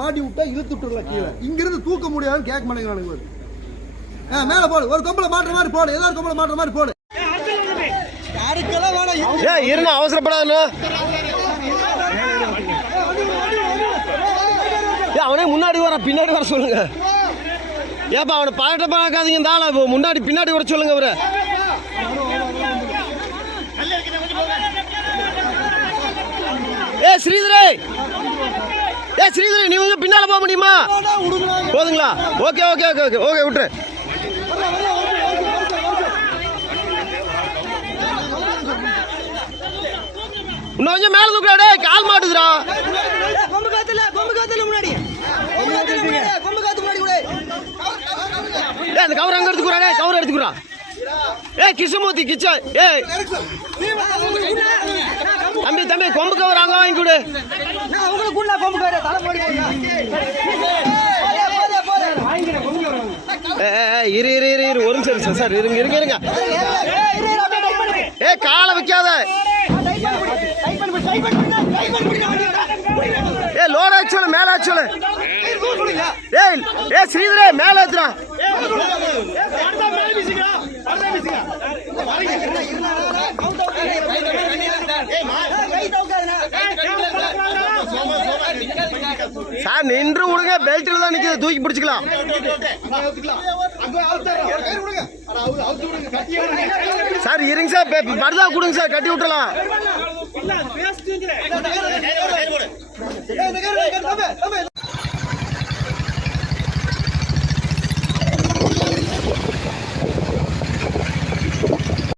மாட்டி விட்டா இழுத்து விட்டுறலாம் கீழே. இங்க இருந்து தூக்க முடியாதுன்னு கேட்க மாட்டேங்கிறானுங்க மேல போடு. ஒரு கொம்பளை மாட்டுற மாதிரி போடு. ஏதோ ஒரு கொம்பளை மாட்டுற மாதிரி போடு. யாருக்கெல்லாம் வேணாம் ஏ இருங்க அவசரப்படாதுண்ணா. ஏ அவனே முன்னாடி வர பின்னாடி வர சொல்லுங்க. ஏப்பா அவனை பதட்ட பார்க்காதீங்க இப்போ முன்னாடி பின்னாடி வர சொல்லுங்க அவரை. ஏ ஸ்ரீதரே. ஏ ஸ்ரீதரே நீ கொஞ்சம் பின்னால போக முடியுமா? போதுங்களா? Okay okay okay okay. Okay விட்டுரு. இன்னும் கொஞ்சம் மேல தூக்குடா கால் மாட்டுதுடா. கொம்பு காத்துல கொம்பு காத்துல முன்னாடி கொம்பு காத்துல முன்னாடி கொம்பு காத்து முன்னாடி கூட ஏய் அந்த கவர் அங்க எடுத்துக்குறா கவர் எடுத்துக்குறா. ஏய் கிருஷ்ணமூர்த்தி கிச்சா ஏய். தம்பி கொம்பு கவர் அங்க வாங்கி கொடு. உங்களுக்கு கூட கொம்பு கார தலை போடி இரு இரு இரு இரு ஒரு நிமிஷம் இரு, சார் இருங்க இருங்க இருங்க. ஏய் காலை வைக்காத. ஏய் லோட் ஆச்சு மேல ஆச்சு ஏய் ஏய் ஸ்ரீதரே மேல ஏத்துறா சார் நின்று விடுங்க. பெல்ட்டில் தான் நிக்குது. தூக்கி பிடிச்சிக்கலாம். சார் இருங்க சார். பெ- படுதா கொடுங்க சார். கட்டி விட்டுறலாம்.